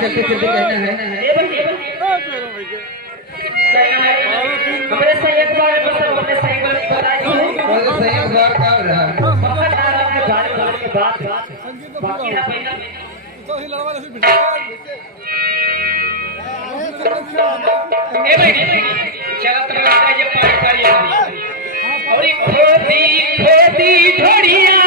चलते चलते कहना है हमारे से एक बार बस अपने सही बात बताइए बोले सही बार का रहा बहुत आराम से गाड़ी गाड़ी के बाद बाकी ना पहिला तो ही लड़वा ले ए भाई चला तरह ये पार पार ये और खोदी खोदी ढोड़िया